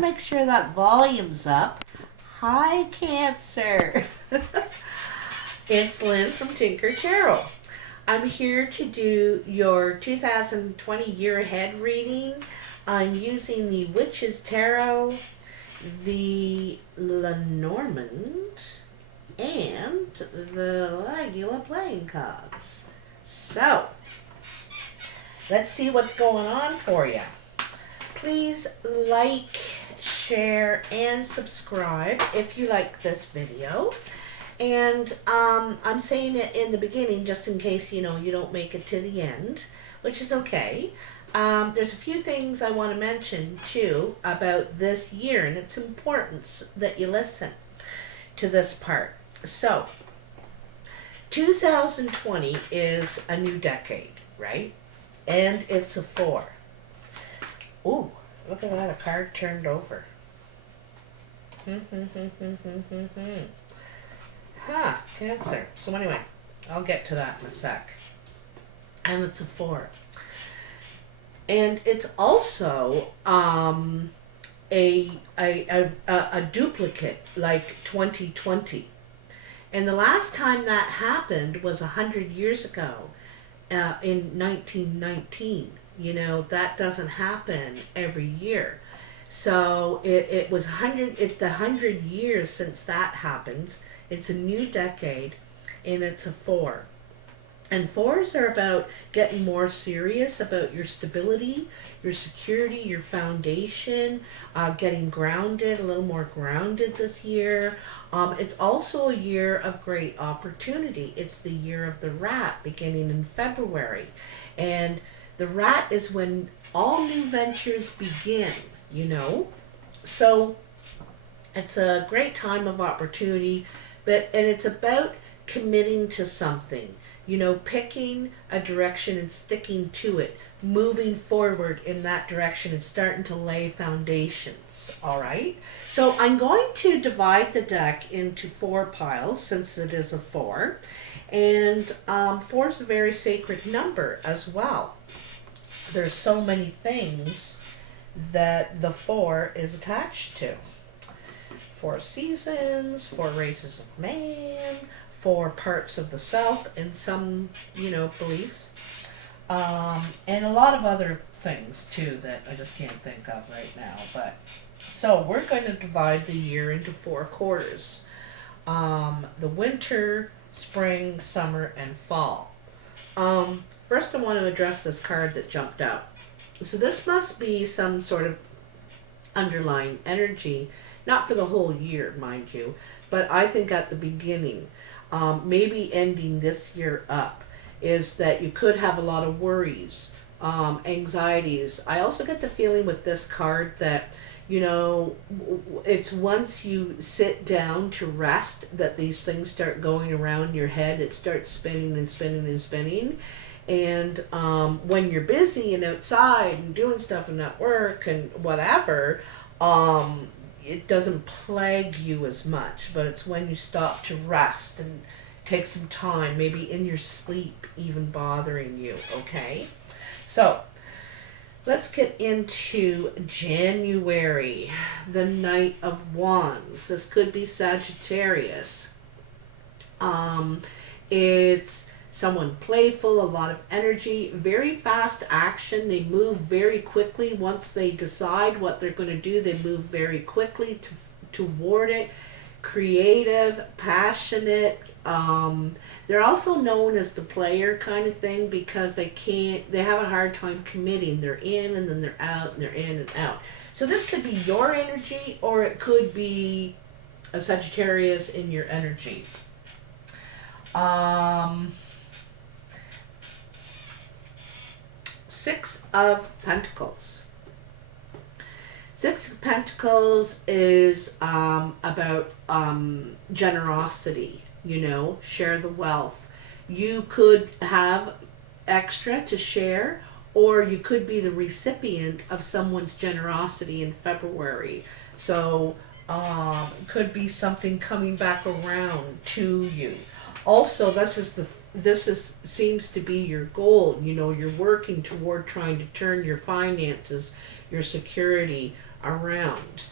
to make sure that volume's up. Hi, Cancer. It's Lynn from Tinker Tarot. I'm here to do your 2020 year ahead reading. I'm using the Witch's Tarot, the Lenormand, and the regular playing cards. So, let's see what's going on for you. Please like, share, and subscribe if you like this video. And I'm saying it in the beginning just in case, you don't make it to the end, which is okay. There's a few things I want to mention, too, about this year, and it's important that you listen to this part. So, 2020 is a new decade, right? And it's a 4. Ooh, look at that, a card turned over. Cancer. So anyway, I'll get to that in a sec. And it's a 4. And it's also a duplicate, like 2020. And the last time that happened was 100 years ago, in 1919. That doesn't happen every year. So it was 100. It's the 100 years since that happens. It's a new decade, and it's a 4. And 4s are about getting more serious about your stability, your security, your foundation, getting grounded, a little more grounded this year. It's also a year of great opportunity. It's the year of the rat, beginning in February. And the rat is when all new ventures begin, So it's a great time of opportunity, and it's about committing to something. Picking a direction and sticking to it, moving forward in that direction and starting to lay foundations, all right? So I'm going to divide the deck into 4 piles since it is a 4, and 4 is a very sacred number as well. There's so many things that the 4 is attached to. 4 seasons, 4 races of man, 4 parts of the self, and some, beliefs. And a lot of other things, too, that I just can't think of right now. So we're going to divide the year into 4 quarters. The winter, spring, summer, and fall. First, I want to address this card that jumped out. So this must be some sort of underlying energy, not for the whole year, mind you, but I think at the beginning, maybe ending this year up, is that you could have a lot of worries, anxieties. I also get the feeling with this card that, it's once you sit down to rest that these things start going around your head. It starts spinning and spinning and spinning. And when you're busy and outside and doing stuff and at work and whatever, it doesn't plague you as much, but it's when you stop to rest and take some time, maybe in your sleep even bothering you, okay? So, let's get into January, the Knight of Wands. This could be Sagittarius. It's someone playful, a lot of energy, very fast action. They move very quickly. Once they decide what they're going to do, they move very quickly toward it. Creative, passionate. They're also known as the player kind of thing because they have a hard time committing. They're in and then they're out and they're in and out. So this could be your energy, or it could be a Sagittarius in your energy. 6 of Pentacles. 6 of Pentacles is about generosity, share the wealth. You could have extra to share, or you could be the recipient of someone's generosity in February. So it could be something coming back around to you. Also, this seems to be your goal. You're working toward trying to turn your finances your security around.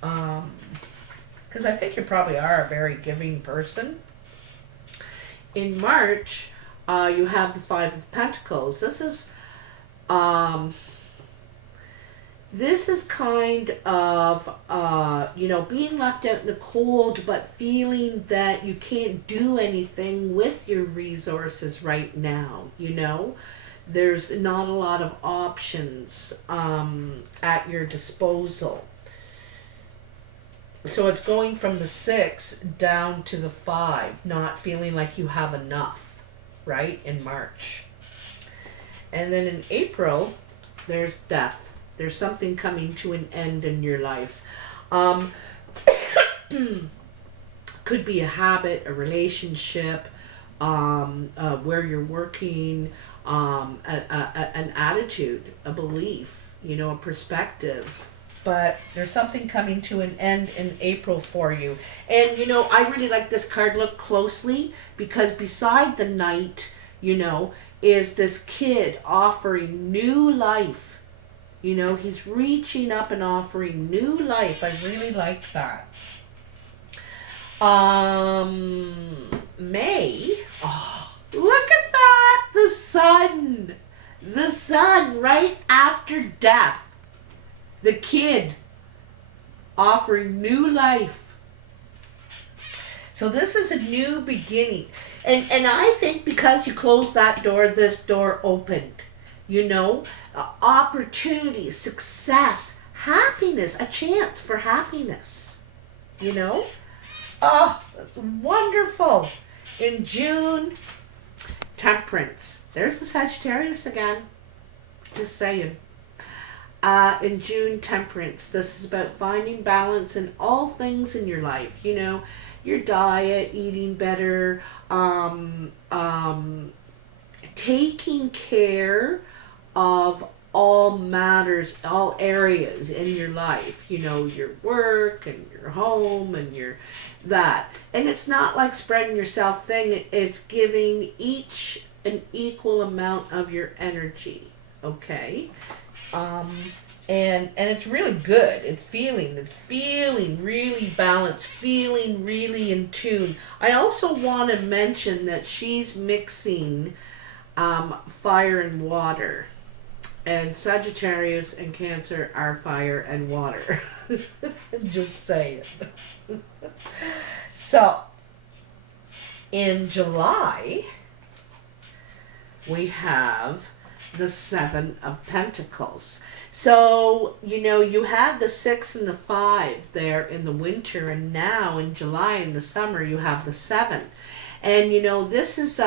Because I think you probably are a very giving person. In March, you have the Five of Pentacles. This is kind of, being left out in the cold, but feeling that you can't do anything with your resources right now, There's not a lot of options at your disposal. So it's going from the 6 down to the 5, not feeling like you have enough, right, in March. And then in April, there's death. There's something coming to an end in your life. Could be a habit, a relationship, where you're working, an attitude, a belief, a perspective. But there's something coming to an end in April for you. And, I really like this card. Look closely, because beside the Knight, is this kid offering new life. He's reaching up and offering new life. I really like that. May. Oh, look at that. The sun. The sun right after death. The kid offering new life. So this is a new beginning. And I think because you closed that door, this door opened. Opportunity, success, happiness, a chance for happiness. Oh, wonderful. In June, Temperance. There's the Sagittarius again. Just saying. In June, Temperance. This is about finding balance in all things in your life. Your diet, eating better, taking care of all matters, all areas in your life, your work and your home and that. And it's not like spreading yourself thin, it's giving each an equal amount of your energy, okay? And it's really good. It's feeling really balanced, feeling really in tune. I also want to mention that she's mixing fire and water. And Sagittarius and Cancer are fire and water. Just saying. So, in July, we have the Seven of Pentacles. So, you had the 6 and the 5 there in the winter, and now in July in the summer you have the 7. And this is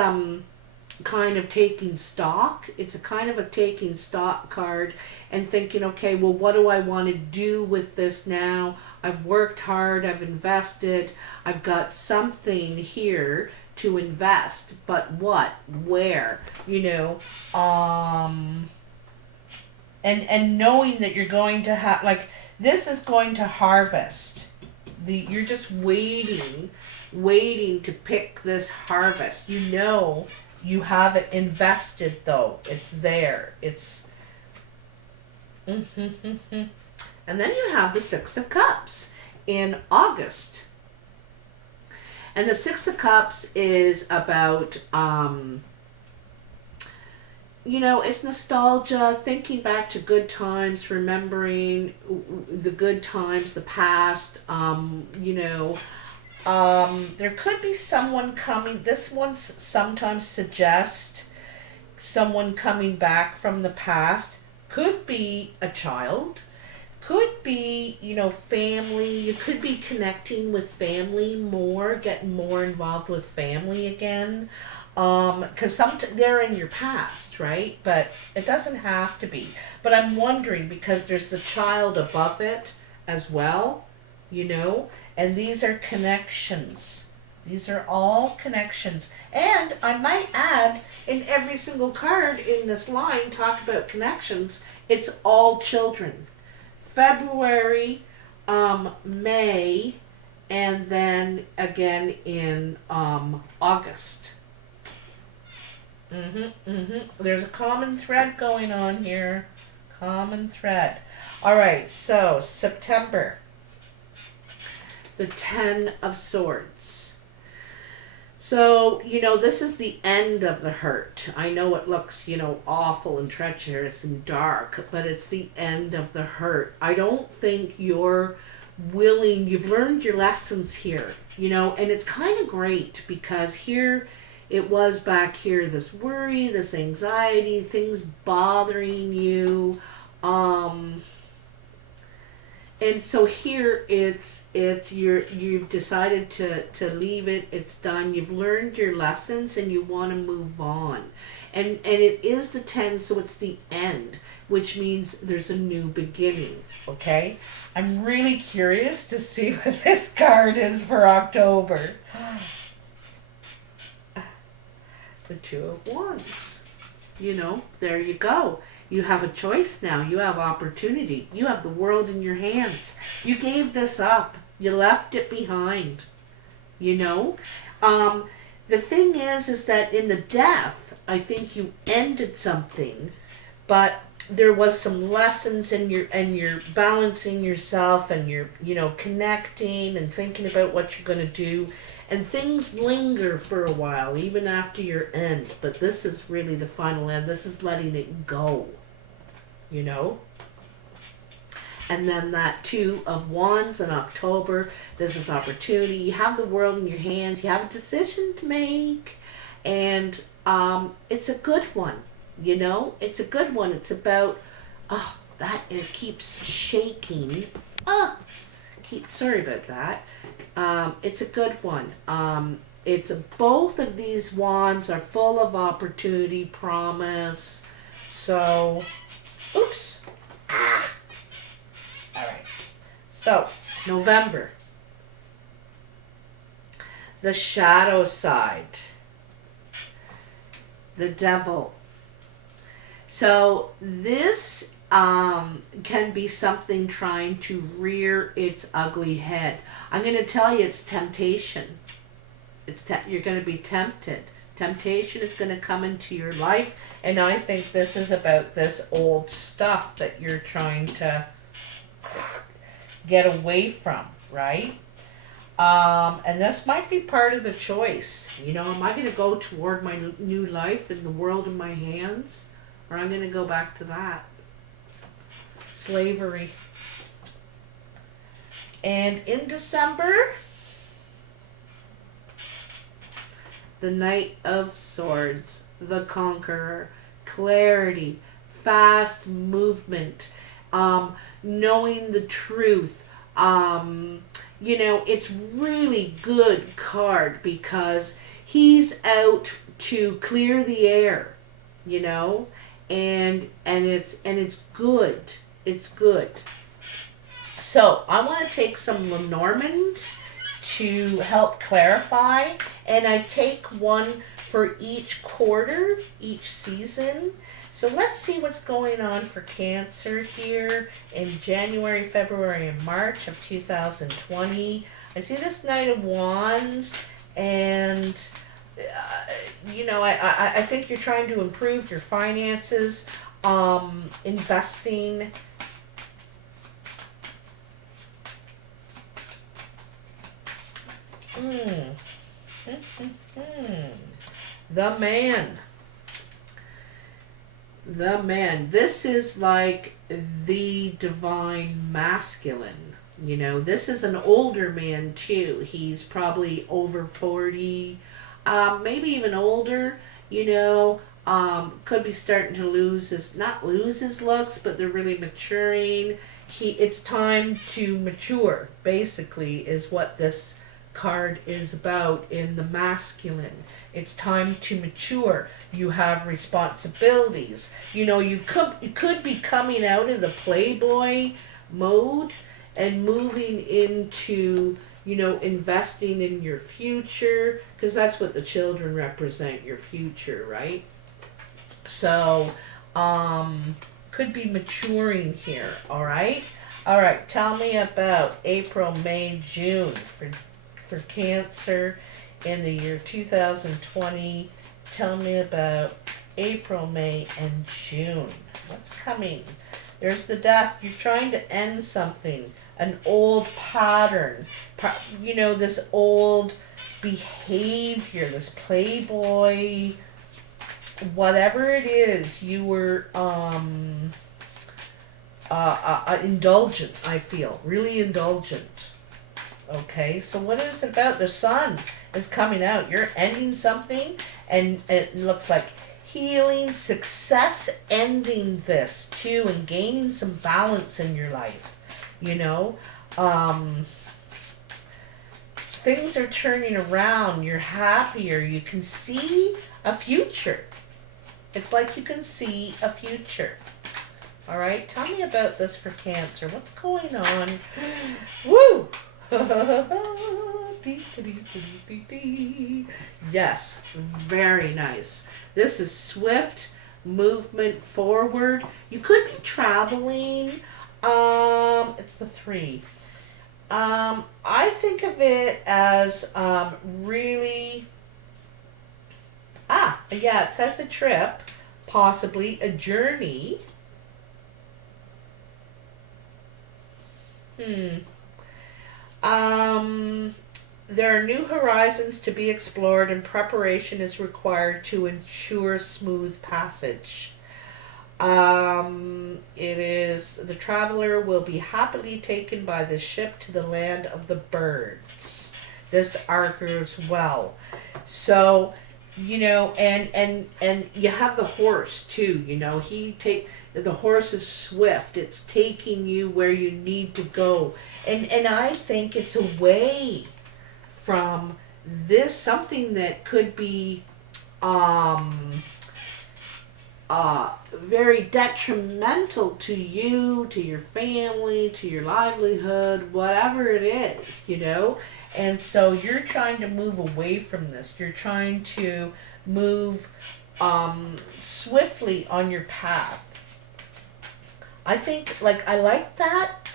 kind of taking stock. It's a kind of a taking stock card and thinking, okay, well, what do I want to do with this now? I've worked hard, I've invested, I've got something here to invest, but what, where, and knowing that you're going to have, like, this is going to harvest. You're just waiting to pick this harvest. You have it invested, though. It's there. And then you have the 6 of Cups in August. And the 6 of Cups is about, it's nostalgia, thinking back to good times, remembering the good times, the past, there could be someone coming. This one sometimes suggests someone coming back from the past. Could be a child. Could be, family. You could be connecting with family more, getting more involved with family again. Because they're in your past, right? But it doesn't have to be. But I'm wondering, because there's the child above it as well, and these are connections. These are all connections. And I might add, in every single card in this line, talk about connections, it's all children. February, May, and then again in August. There's a common thread going on here. Common thread. All right, so September, the Ten of Swords. So, this is the end of the hurt. I know it looks, awful and treacherous and dark, but it's the end of the hurt. I don't think you've learned your lessons here, and it's kind of great because here it was back here, this worry, this anxiety, things bothering you. And so here you've decided to leave it. It's done. You've learned your lessons and you want to move on. And it is the 10, so it's the end, which means there's a new beginning. Okay? I'm really curious to see what this card is for October. The Two of Wands. There you go. You have a choice now. You have opportunity. You have the world in your hands. You gave this up. You left it behind. The thing is that in the death, I think you ended something, but there was some lessons and you're balancing yourself and you're, connecting and thinking about what you're going to do. And things linger for a while, even after your end. But this is really the final end. This is letting it go, And then that Two of Wands in October. This is opportunity. You have the world in your hands. You have a decision to make. And it's a good one, It's a good one. It's about, it keeps shaking. Sorry about that. It's a good one. Both of these wands are full of opportunity, promise. So, oops. All right. So, November. The shadow side. The devil. So, this can be something trying to rear its ugly head. I'm going to tell you it's temptation. You're going to be tempted. Temptation is going to come into your life, and I think this is about this old stuff that you're trying to get away from, right? And this might be part of the choice. Am I going to go toward my new life and the world in my hands, or I'm going to go back to that? Slavery. And in December, the Knight of Swords, the Conqueror, clarity, fast movement, knowing the truth. It's really good card because he's out to clear the air, and it's good. It's good. So I want to take some Lenormand to help clarify, and I take one for each quarter, each season. So let's see what's going on for Cancer here in January, February, and March of 2020. I see this Knight of Wands, and I think you're trying to improve your finances, investing. The man. The man. This is like the divine masculine. This is an older man too. He's probably over 40, maybe even older, could be starting to not lose his looks, but they're really maturing. It's time to mature, basically, is what this card is about in the masculine. It's time to mature. You have responsibilities. You could be coming out of the playboy mode and moving into, investing in your future, because that's what the children represent, your future, right? So, could be maturing here, all right? All right, tell me about April, May, June for Cancer in the year 2020. Tell me about April, May, and June. What's coming There's the death. You're trying to end something, an old pattern, you know, this old behavior, this playboy, whatever it is, you were indulgent, I feel. Really indulgent. Okay, so what is it about? The sun is coming out. You're ending something, and it looks like healing, success, ending this too, and gaining some balance in your life. You know, things are turning around. You're happier. You can see a future. It's like you can see a future. All right, tell me about this for Cancer. What's going on? Woo! Yes, very nice. This is swift movement forward. You could be traveling. It's the 3. I think of it as really. Yeah, it says a trip, possibly a journey. There are new horizons to be explored, and preparation is required to ensure smooth passage. It is the traveler will be happily taken by the ship to the land of the birds. This argues well. So, you know, and you have the horse too. You know, the horse is swift. It's taking you where you need to go, and I think it's away from this, something that could be very detrimental to you, to your family, to your livelihood, whatever it is, you know. And so you're trying to move away from this. You're trying to move swiftly on your path. I think, like, I like that.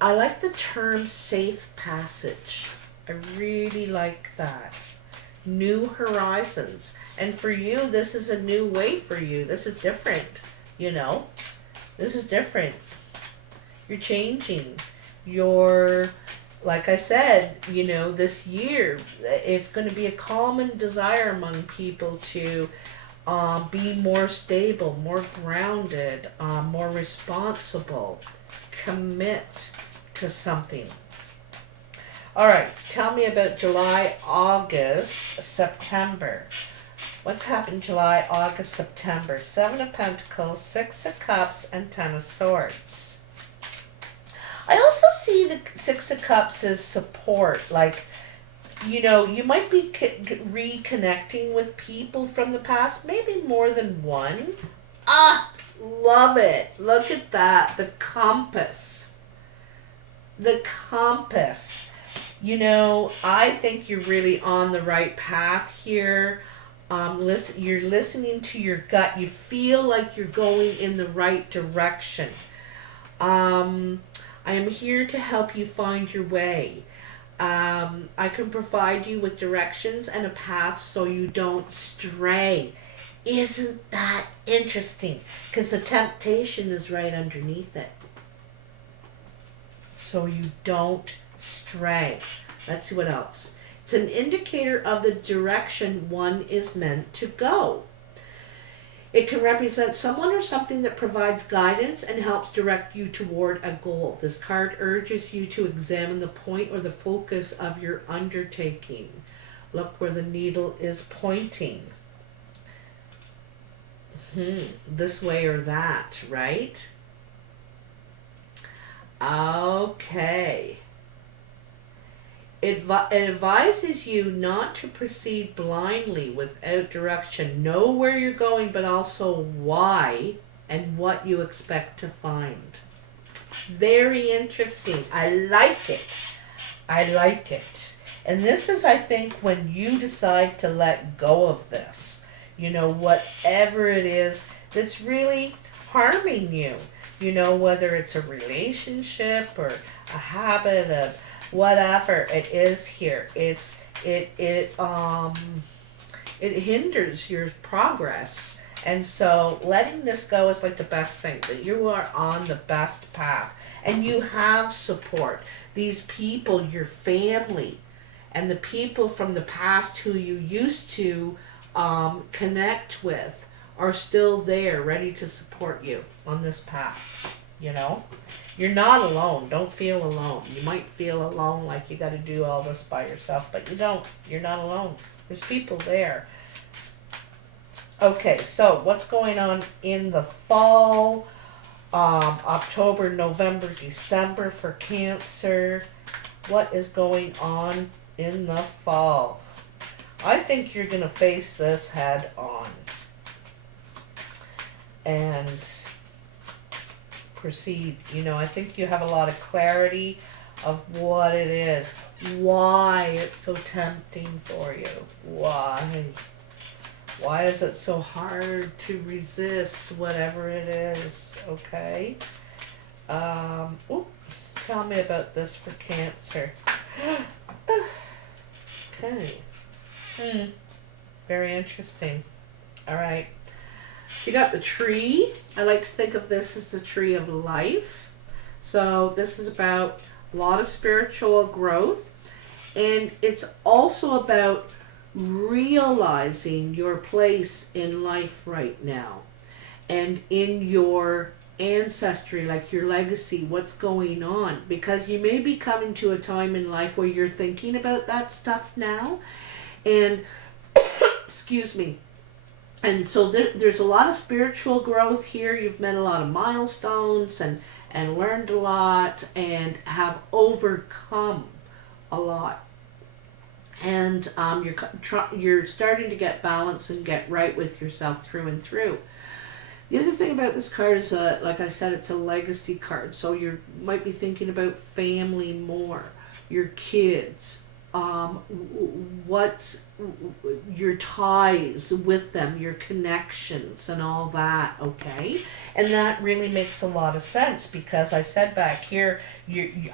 I like the term safe passage. I really like that. New horizons. And for you, this is a new way for you. This is different, you know. This is different. You're changing. You're, like I said, you know, this year, it's going to be a common desire among people to be more stable, more grounded, more responsible, commit to something. All right, tell me about July, August, September. What's happened July, August, September? 7 of Pentacles, 6 of Cups, and 10 of Swords. I also see the 6 of Cups as support. Like, you know, you might be reconnecting with people from the past, maybe more than one. Love it. Look at that. The compass. The compass. You know, I think you're really on the right path here. You're listening to your gut. You feel like you're going in the right direction. I am here to help you find your way. I can provide you with directions and a path so you don't stray. Isn't that interesting? Because the temptation is right underneath it. So you don't stray. Let's see what else. It's an indicator of the direction one is meant to go. It can represent someone or something that provides guidance and helps direct you toward a goal. This card urges you to examine the point or the focus of your undertaking. Look where the needle is pointing. This way or that, right? Okay. It advises you not to proceed blindly without direction. Know where you're going, but also why and what you expect to find. Very interesting. I like it. I like it. And this is, I think, when you decide to let go of this. You know, whatever it is that's really harming you. You know, whether it's a relationship or a habit of whatever it is here, it hinders your progress, And so letting this go is like the best thing, that you are on the best path and you have support. These people, your family, and the people from the past who you used to connect with are still there, ready to support you on this path. You know, you're not alone. Don't feel alone. You might feel alone, like you got to do all this by yourself, but you don't. You're not alone. There's people there. Okay, so what's going on in the fall? October, November, December for Cancer. What is going on in the fall? I think you're going to face this head on and proceed. You know, I think you have a lot of clarity of what it is, why it's so tempting for you, why is it so hard to resist whatever it is, okay? Tell me about this for Cancer. Okay. Very interesting. All right. So you got the tree. I like to think of this as the tree of life. So this is about a lot of spiritual growth. And it's also about realizing your place in life right now. And in your ancestry, like your legacy, what's going on. Because you may be coming to a time in life where you're thinking about that stuff now. And, excuse me. And so there's a lot of spiritual growth here. You've met a lot of milestones and learned a lot and have overcome a lot. And you're starting to get balance and get right with yourself through and through. The other thing about this card is, like I said, it's a legacy card. So you might be thinking about family more, your kids, what's your ties with them, your connections and all that, okay? And that really makes a lot of sense, because I said back here,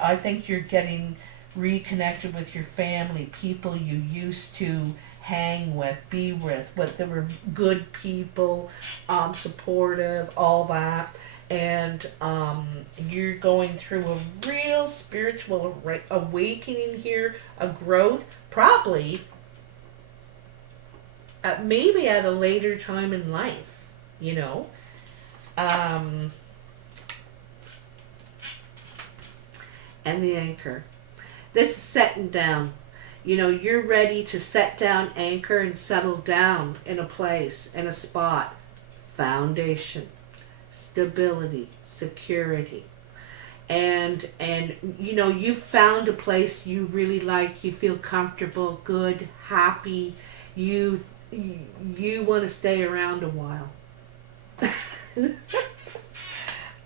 I think you're getting reconnected with your family, people you used to hang with, be with, but they were good people, supportive, all that. And you're going through a real spiritual awakening here, a growth, probably maybe at a later time in life, you know. And the anchor. This is setting down. You know, you're ready to set down, anchor, and settle down in a place, in a spot. Foundation. Stability, security, and you know, you've found a place you really like, you feel comfortable, good, happy, you want to stay around a while.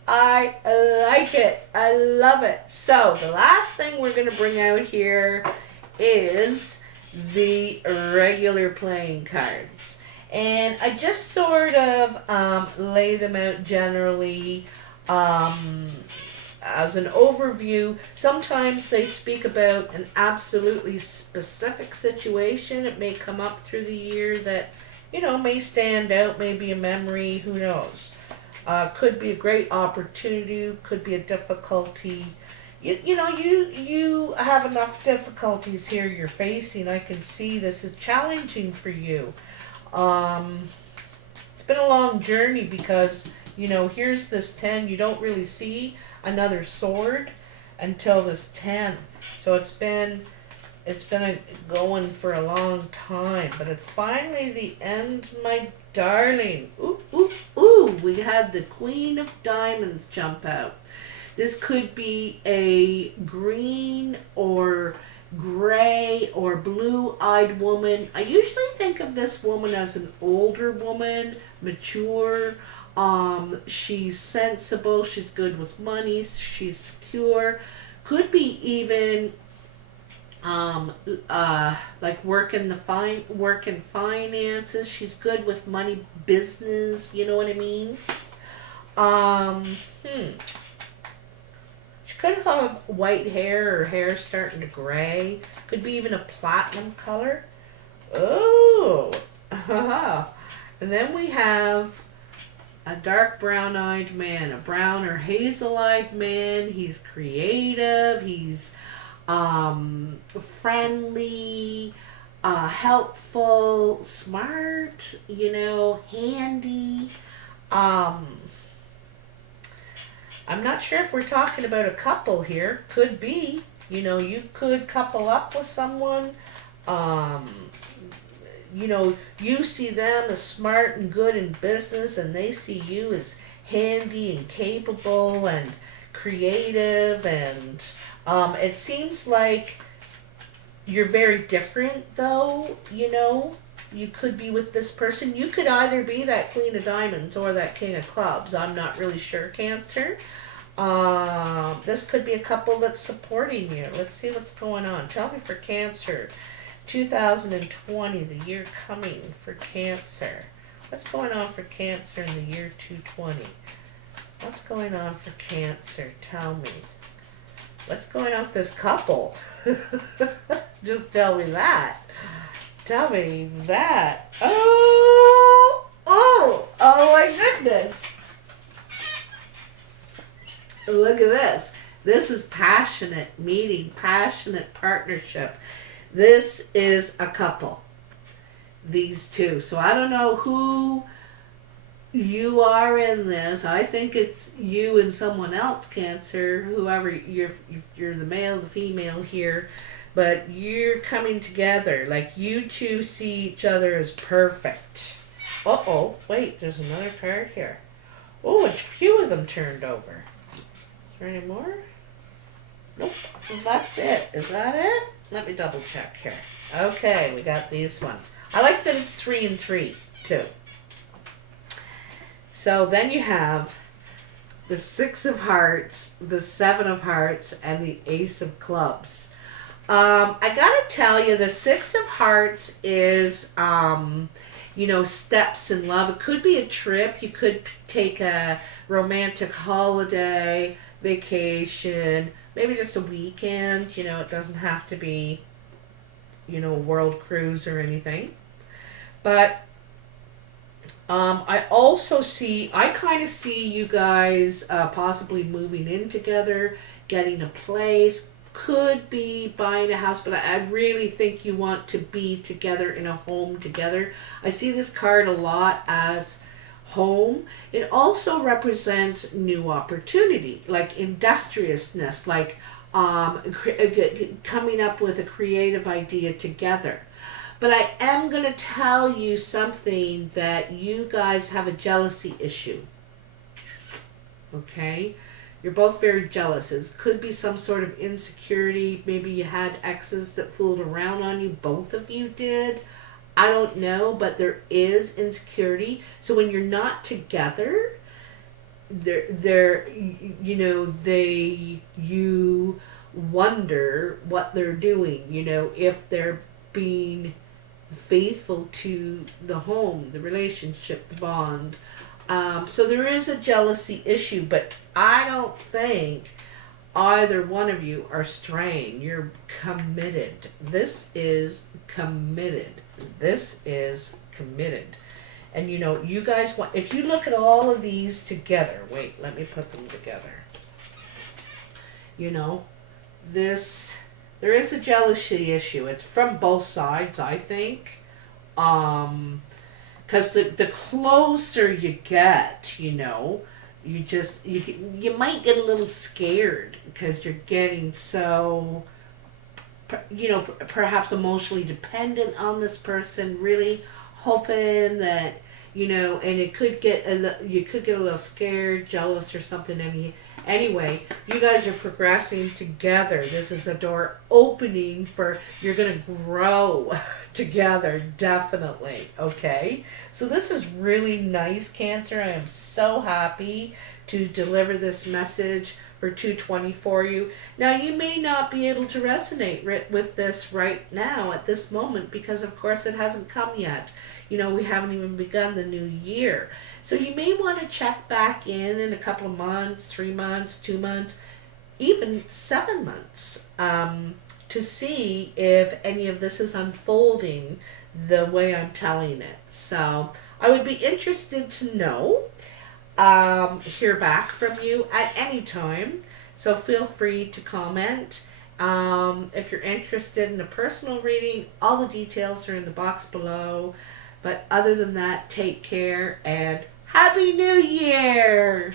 I like it. I love it. So the last thing we're going to bring out here is the regular playing cards. And I just sort of lay them out generally as an overview. Sometimes they speak about an absolutely specific situation. It may come up through the year that, you know, may stand out, may be a memory, who knows. Could be a great opportunity, could be a difficulty. You know, you have enough difficulties here you're facing. I can see this is challenging for you. It's been a long journey, because, you know, here's this 10. You don't really see another sword until this 10. So it's been going for a long time, but it's finally the end, my darling. Ooh, ooh, ooh. We had the Queen of Diamonds jump out. This could be a green or gray or blue-eyed woman. I usually think of this woman as an older woman, mature. She's sensible. She's good with money. She's secure. Could be even like work in finances. She's good with money, business. You know what I mean? Could have white hair or hair starting to gray. Could be even a platinum color. Oh, And then we have a dark brown-eyed man, a brown or hazel-eyed man. He's creative. He's friendly, helpful, smart, handy. I'm not sure if we're talking about a couple here. Could be. You could couple up with someone. You see them as smart and good in business, and they see you as handy and capable and creative, and it seems like you're very different, though. You could be with this person. You could either be that Queen of Diamonds or that King of Clubs. I'm not really sure, Cancer. This could be a couple that's supporting you. Let's see what's going on. Tell me for Cancer. 2020, the year coming for Cancer. What's going on for Cancer in the year 2020? What's going on for Cancer? Tell me. What's going on with this couple? Just tell me that. Tell me that. Oh my goodness. Look at this. This is passionate meeting, passionate partnership. This is a couple. These two. So I don't know who you are in this. I think it's you and someone else, Cancer. Whoever you're the male, the female here, but you're coming together. Like you two see each other as perfect. Wait, there's another card here. Oh, a few of them turned over. Is there any more? Nope. That's it. Is that it? Let me double check here. Okay, we got these ones. I like that it's 3 and 3 too. So then you have the 6 of Hearts, the 7 of Hearts, and the Ace of Clubs. I gotta tell you, the 6 of Hearts is, steps in love. It could be a trip. You could take a romantic holiday, vacation, maybe just a weekend. It doesn't have to be, a world cruise or anything. But I kind of see you guys possibly moving in together, getting a place, could be buying a house, but I really think you want to be together in a home together. I see this card a lot as home. It also represents new opportunity, like industriousness, like coming up with a creative idea together. But I am going to tell you something, that you guys have a jealousy issue. Okay? You're both very jealous. It could be some sort of insecurity. Maybe you had exes that fooled around on you. Both of you did. I don't know, but there is insecurity. So when you're not together, you wonder what they're doing, if they're being faithful to the home, the relationship, the bond. So there is a jealousy issue, but I don't think either one of you are straying. You're committed. This is committed. This is committed. And you guys want, if you look at all of these together, wait, let me put them together. There is a jealousy issue. It's from both sides, I think. Because the closer you get, you might get a little scared because you're getting so, perhaps emotionally dependent on this person, really hoping that, and it could you could get a little scared, jealous or something. Anyway, you guys are progressing together. This is a door opening for, you're going to grow together, definitely, okay? So this is really nice, Cancer. I am so happy to deliver this message for 220 for you. Now, you may not be able to resonate with this right now at this moment because, of course, it hasn't come yet. We haven't even begun the new year. So you may want to check back in a couple of months, 3 months, 2 months, even 7 months, to see if any of this is unfolding the way I'm telling it. So I would be interested to know, hear back from you at any time. So feel free to comment. If you're interested in a personal reading, all the details are in the box below. But other than that, take care and Happy New Year!